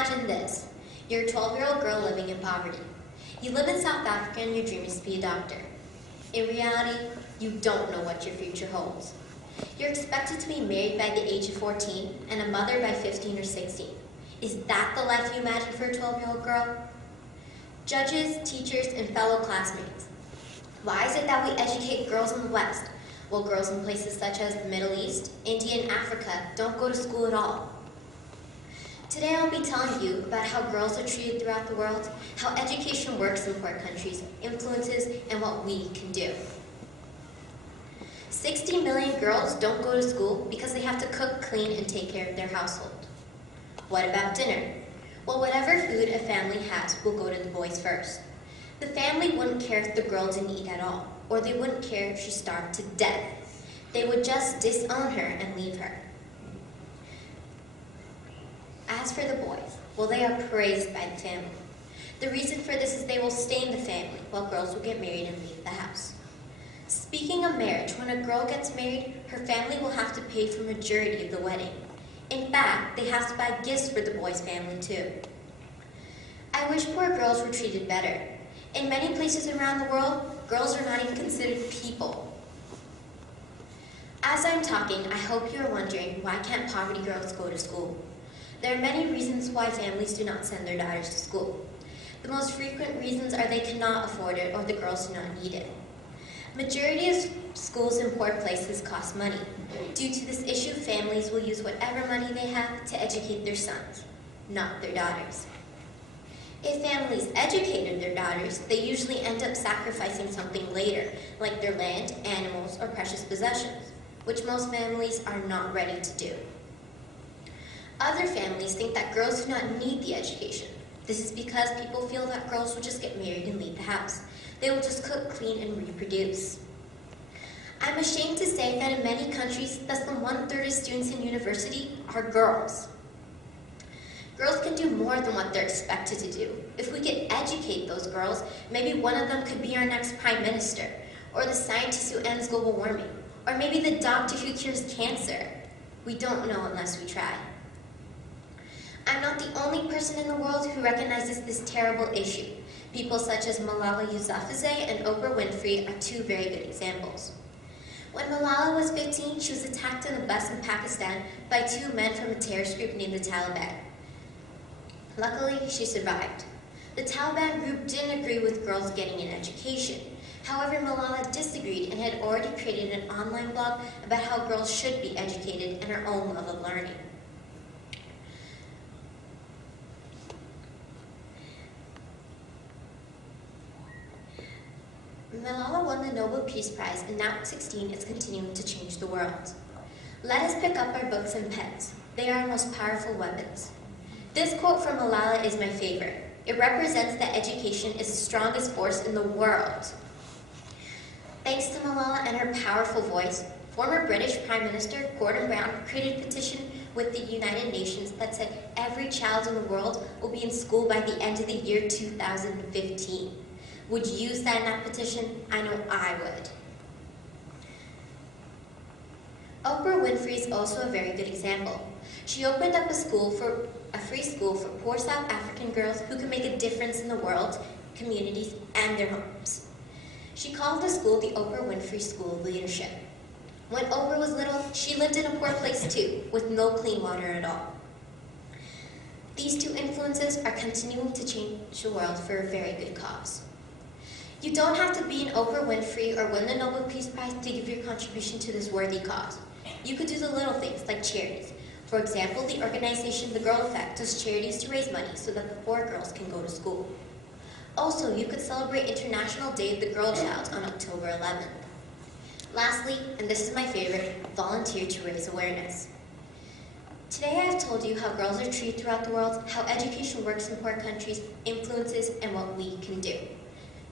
Imagine this. You're a 12-year-old girl living in poverty. You live in South Africa and your dream is to be a doctor. In reality, you don't know what your future holds. You're expected to be married by the age of 14 and a mother by 15 or 16. Is that the life you imagine for a 12-year-old girl? Judges, teachers, and fellow classmates. Why is it that we educate girls in the West, while girls in places such as the Middle East, India, and Africa don't go to school at all? Today I'll be telling you about how girls are treated throughout the world, how education works in poor countries, influences, and what we can do. 60 million girls don't go to school because they have to cook, clean, and take care of their household. What about dinner? Well, whatever food a family has will go to the boys first. The family wouldn't care if the girl didn't eat at all, or they wouldn't care if she starved to death. They would just disown her and leave her. As for the boys, well, they are praised by the family. The reason for this is they will stay in the family, while girls will get married and leave the house. Speaking of marriage, when a girl gets married, her family will have to pay for the majority of the wedding. In fact, they have to buy gifts for the boy's family too. I wish poor girls were treated better. In many places around the world, girls are not even considered people. As I'm talking, I hope you're wondering, why can't poverty girls go to school? There are many reasons why families do not send their daughters to school. The most frequent reasons are they cannot afford it or the girls do not need it. Majority of schools in poor places cost money. Due to this issue, families will use whatever money they have to educate their sons, not their daughters. If families educated their daughters, they usually end up sacrificing something later, like their land, animals, or precious possessions, which most families are not ready to do. Other families think that girls do not need the education. This is because people feel that girls will just get married and leave the house. They will just cook, clean, and reproduce. I'm ashamed to say that in many countries, less than 1/3 of students in university are girls. Girls can do more than what they're expected to do. If we could educate those girls, maybe one of them could be our next prime minister, or the scientist who ends global warming, or maybe the doctor who cures cancer. We don't know unless we try. I'm not the only person in the world who recognizes this terrible issue. People such as Malala Yousafzai and Oprah Winfrey are two very good examples. When Malala was 15, she was attacked on a bus in Pakistan by two men from a terrorist group named the Taliban. Luckily, she survived. The Taliban group didn't agree with girls getting an education. However, Malala disagreed and had already created an online blog about how girls should be educated and her own love of learning. Malala won the Nobel Peace Prize and now at 16 is continuing to change the world. Let us pick up our books and pens. They are our most powerful weapons. This quote from Malala is my favorite. It represents that education is the strongest force in the world. Thanks to Malala and her powerful voice, former British Prime Minister Gordon Brown created a petition with the United Nations that said every child in the world will be in school by the end of the year 2015. Would you use that in that petition? I know I would. Oprah Winfrey is also a very good example. She opened up a free school for poor South African girls who can make a difference in the world, communities, and their homes. She called the school the Oprah Winfrey School of Leadership. When Oprah was little, she lived in a poor place too, with no clean water at all. These two influences are continuing to change the world for a very good cause. You don't have to be an Oprah Winfrey or win the Nobel Peace Prize to give your contribution to this worthy cause. You could do the little things like charities. For example, the organization The Girl Effect does charities to raise money so that the poor girls can go to school. Also, you could celebrate International Day of the Girl Child on October 11th. Lastly, and this is my favorite, volunteer to raise awareness. Today I have told you how girls are treated throughout the world, how education works in poor countries, influences, and what we can do.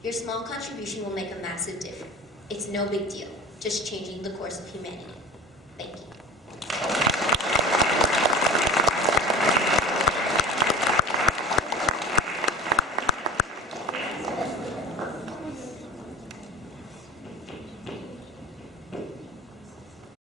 Your small contribution will make a massive difference. It's no big deal, just changing the course of humanity.